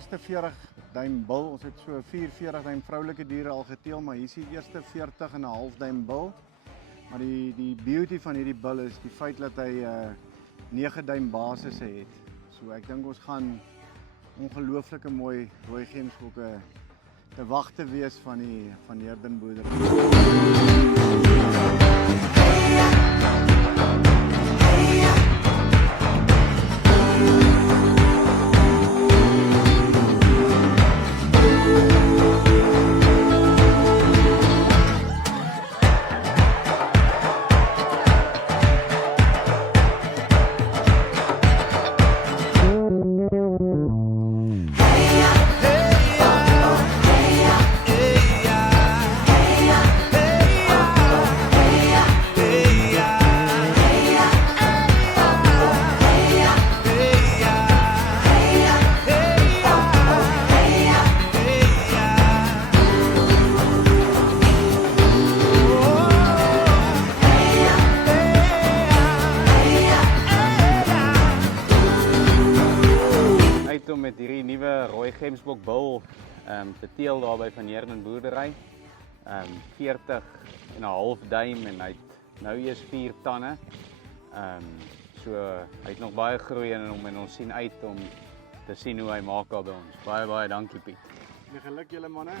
eerste 40 duim bil. Ons het so 44 duim vroulike diere al geteel, maar hier is die eerste 40,5 duim bil. Maar die beauty van hierdie bil is die feit dat hy 9 duim basisse het. So ek dink ons gaan ongelooflike mooi rooi gemsbokke te wag te wees van die Herden boerdery. Om met hierdie nuwe rooi gemsbok bil te teel daar by Van Heerden boerdery. 40,5 duim en hy het nou eers 4 tande. So hy het nog baie groei in hom en ons sien uit om te sien hoe hy maak daar by ons. Baie dankie Piet. Geluk julle manne.